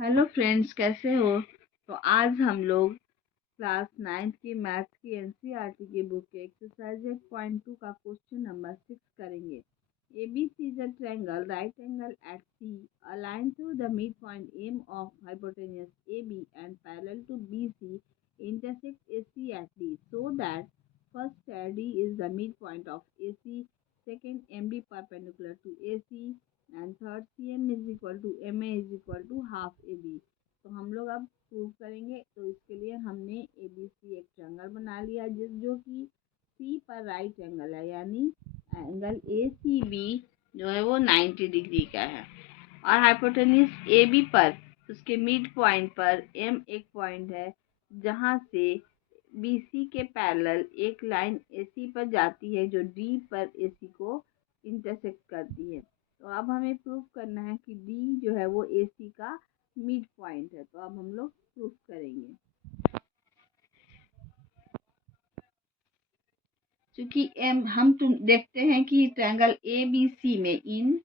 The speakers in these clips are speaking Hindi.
हेलो फ्रेंड्स, कैसे हो। तो आज हम लोग क्लास 9th की मैथ की एनसीईआरटी की बुक के एक्सरसाइज 8.2 का क्वेश्चन नंबर 6 करेंगे। ABC is a triangle, right angle at C, aligned to the midpoint M of hypotenuse AB and parallel to BC, intersect AC at D, so that first D is the midpoint of AC, second MD perpendicular to AC, and third CM is equal to MA is equal to half AB। तो हम लोग अब प्रूव करेंगे। तो इसके लिए हमने ABC एक ट्रायंगल बना लिया जो कि C पर राइट एंगल है, यानी एंगल ACB जो है वो 90 डिग्री का है। और हाइपोटेन्यूज AB पर उसके मिड पॉइंट पर M एक पॉइंट है जहाँ से BC के पैरेलल एक लाइन AC पर जाती है जो D पर AC को इंटरसेक्ट करती है। तो अब हमें प्रूफ करना है कि D जो है वो AC का मिड पॉइंट है। तो अब हम लोग प्रूफ करेंगे। क्योंकि हम देखते हैं कि ट्रायंगल ABC में in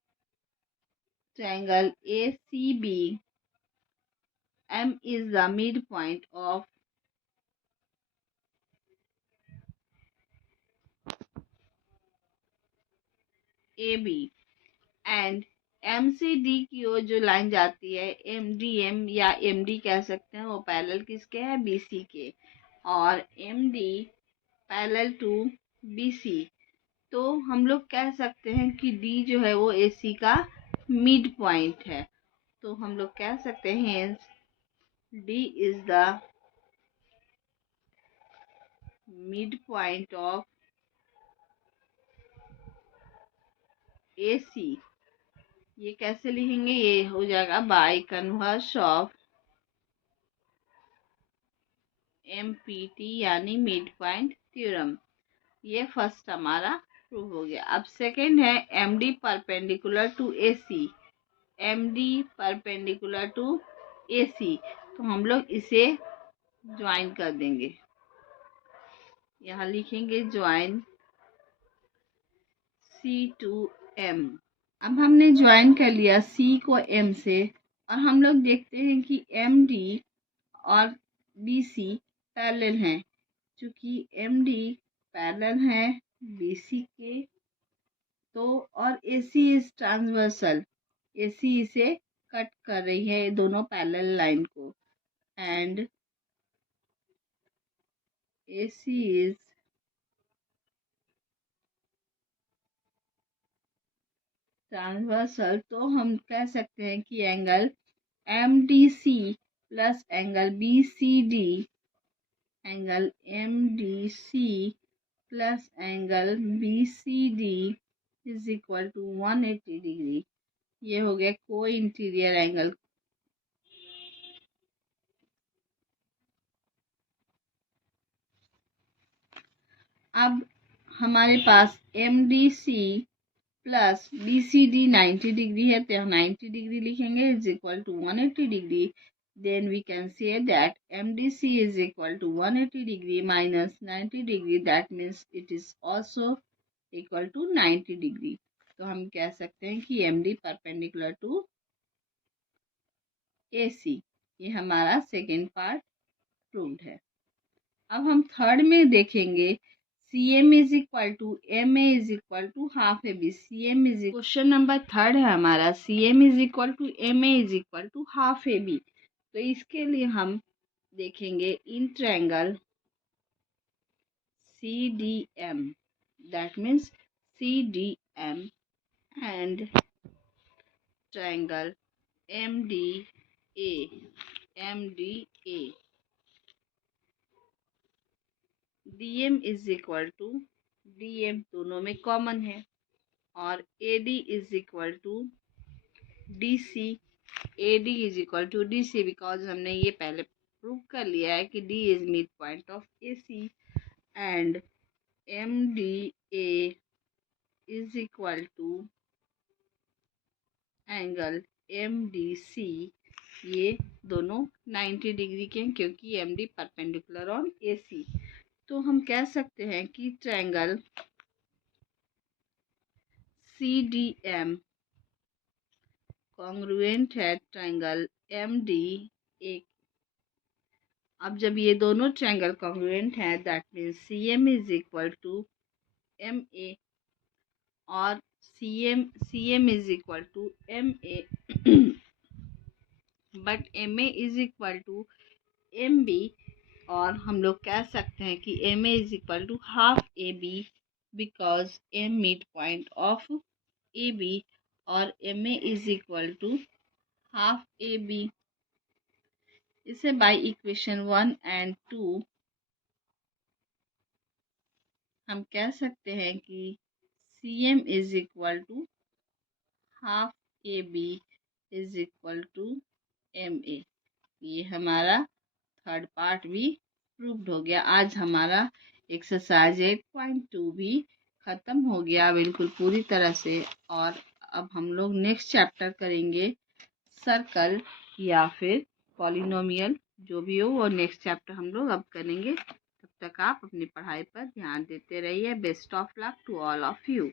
triangle ACB M is the midpoint of AB and M से D की ओर जो लाइन जाती है MDM या MD कह सकते हैं, वो पैरेलल किसके है, BC के। और MD पैरेलल टू BC, तो हम लोग कह सकते हैं कि D जो है वो AC का मिड पॉइंट है। तो हम लोग कह सकते हैं D is the mid point of AC। ये कैसे लिखेंगे, ये हो जाएगा बाय कन्वर्स ऑफ MPT यानी मिड पॉइंट थ्योरम। ये फर्स्ट हमारा प्रूव हो गया। अब सेकंड है MD perpendicular to AC। MD perpendicular to AC, तो हम लोग इसे ज्वाइन कर देंगे। यहाँ लिखेंगे ज्वाइन C टू M। अब हमने ज्वाइन कर लिया C को M से, और हम लोग देखते हैं कि MD और BC पैरेलल हैं। चूंकि MD पैरेलल है BC के, तो और AC इज ट्रांसवर्सल, AC इसे कट कर रही है दोनों पैरेलल लाइन को, एंड AC इज ट्रांसवर्सल। तो हम कह सकते हैं कि angle MDC plus angle BCD, angle MDC plus angle BCD is equal to 180 degree. ये हो गया को इंटीरियर एंगल। अब हमारे पास MDC प्लस BCD 90 डिग्री है, तो 90 डिग्री लिखेंगे is equal to 180 degree. Then we can say that MDC is equal to 180 degree minus 90 degree, that means it is also equal to 90 degree. तो हम कह सकते हैं कि MD परपेंडिकुलर टू AC। ये हमारा सेकेंड पार्ट प्रूव्ड है। अब हम थर्ड में देखेंगे CM is equal to MA is equal to half AB। CM is question number third है हमारा, CM is equal to MA is equal to half AB। तो इसके लिए हम देखेंगे in triangle CDM, that means CDM and triangle MDA। MDA DM is equal to DM दोनों में कॉमन है, और AD is equal to DC। AD is equal to DC because हमने ये पहले प्रूव कर लिया है कि D is mid point of AC, and MDA is equal to angle MDC। ये दोनों 90 डिग्री के हैं क्योंकि MD परपेंडिकुलर ऑन AC। तो हम कह सकते हैं कि ट्रायंगल CDM कॉन्ग्रुएंट है ट्रायंगल एम डी ए। अब जब ये दोनों ट्रायंगल कॉन्ग्रुएंट हैं that means C M is equal to M A और C M is equal to M A but M A is equal to M B. और हम लोग कह सकते हैं कि M A is equal to half A B because M mid point of A B और M A is equal to half A B. इसे बाय इक्वेशन 1 एंड 2 हम कह सकते हैं कि C M is equal to half A B is equal to M A. ये हमारा थर्ड पार्ट भी प्रूव्ड हो गया। आज हमारा एक्सरसाइज 8.2 भी ख़त्म हो गया बिल्कुल पूरी तरह से। और अब हम लोग नेक्स्ट चैप्टर करेंगे सर्कल या फिर पॉलिनोमियल, जो भी हो वो नेक्स्ट चैप्टर हम लोग अब करेंगे। तब तक आप अपनी पढ़ाई पर ध्यान देते रहिए। Best of luck to all of you.